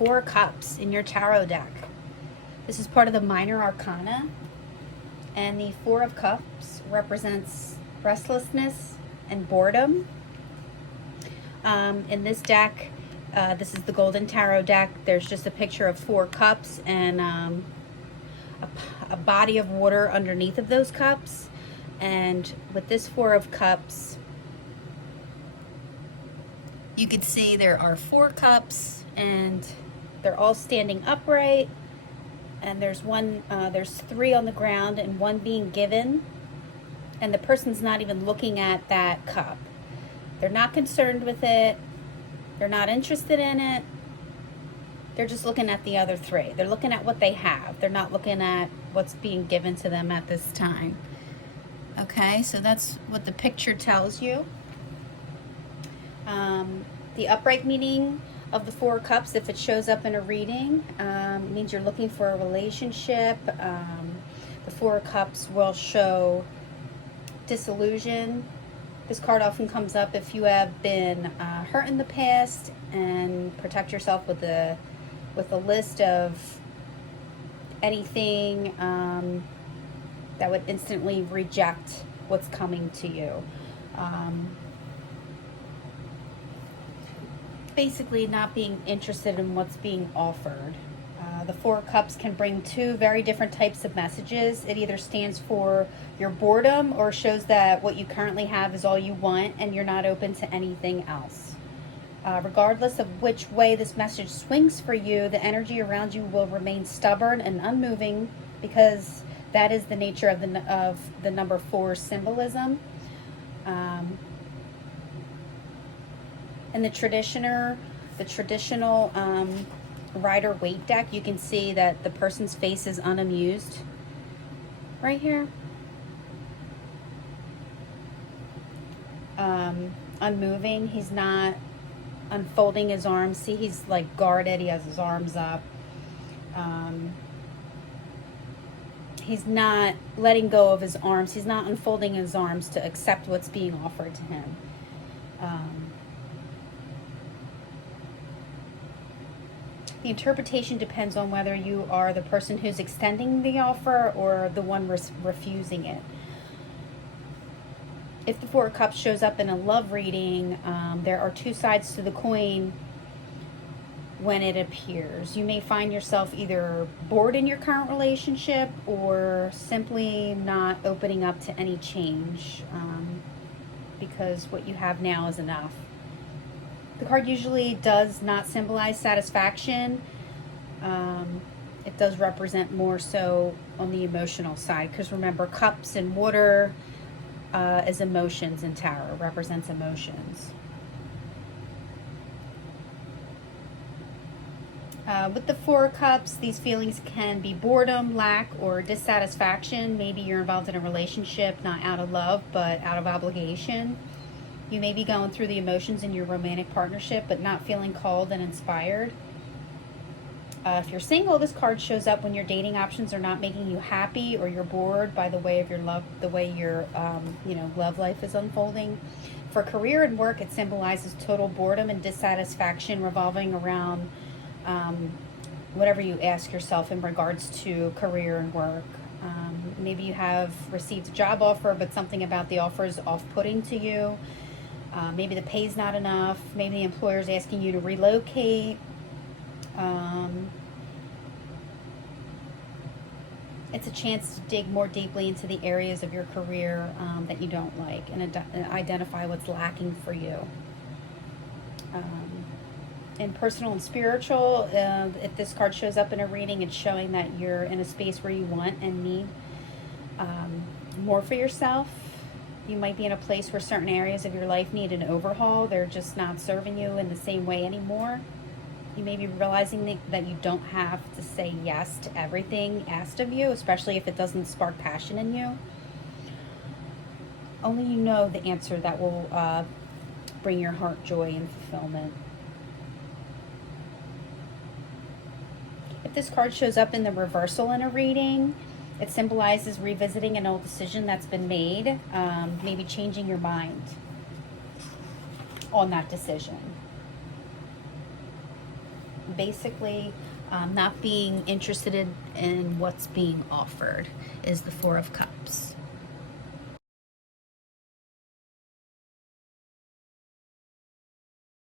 Four Cups in your tarot deck. This is part of the minor arcana, and the Four of Cups represents restlessness and boredom. In this deck, this is the Golden Tarot deck. There's just a picture of 4 cups and a body of water underneath of those cups. And with this 4 of Cups, you could see there are 4 cups and they're all standing upright. And there's 3 on the ground and 1 being given. And the person's not even looking at that cup. They're not concerned with it. They're not interested in it. They're just looking at the other 3. They're looking at what they have. They're not looking at what's being given to them at this time. Okay, so that's what the picture tells you. The upright meaning of the 4 cups, if it shows up in a reading, means you're looking for a relationship. The 4 cups will show disillusion. This card often comes up if you have been hurt in the past, and protect yourself with a list of anything that would instantly reject what's coming to you. Basically not being interested in what's being offered. The 4 cups can bring 2 very different types of messages. It either stands for your boredom or shows that what you currently have is all you want and you're not open to anything else. Regardless of which way this message swings for you, the energy around you will remain stubborn and unmoving, because that is the nature of the number 4 symbolism. In the traditional Rider-Waite deck, you can see that the person's face is unamused right here. Unmoving. He's not unfolding his arms. See, he's like guarded. He has his arms up. He's not letting go of his arms. He's not unfolding his arms to accept what's being offered to him. The interpretation depends on whether you are the person who's extending the offer or the one refusing it. If the 4 of Cups shows up in a love reading, there are 2 sides to the coin when it appears. You may find yourself either bored in your current relationship or simply not opening up to any change, because what you have now is enough. The card usually does not symbolize satisfaction. It does represent more so on the emotional side, because remember, cups and water is emotions, and tarot represents emotions. With the 4 cups, these feelings can be boredom, lack, or dissatisfaction. Maybe you're involved in a relationship not out of love but out of obligation. You may be going through the emotions in your romantic partnership but not feeling called and inspired. If you're single, this card shows up when your dating options are not making you happy, or you're bored by the way your love life is unfolding. For career and work, it symbolizes total boredom and dissatisfaction revolving around whatever you ask yourself in regards to career and work. Maybe you have received a job offer, but something about the offer is off-putting to you. Maybe the pay's not enough. Maybe the employer's asking you to relocate. It's a chance to dig more deeply into the areas of your career that you don't like, and identify what's lacking for you. In personal and spiritual, if this card shows up in a reading, it's showing that you're in a space where you want and need more for yourself. You might be in a place where certain areas of your life need an overhaul. They're just not serving you in the same way anymore. You may be realizing that you don't have to say yes to everything asked of you, especially if it doesn't spark passion in you. Only you know the answer that will bring your heart joy and fulfillment. If this card shows up in the reversal in a reading, it symbolizes revisiting an old decision that's been made, maybe changing your mind on that decision. basically not being interested in what's being offered is the Four of Cups.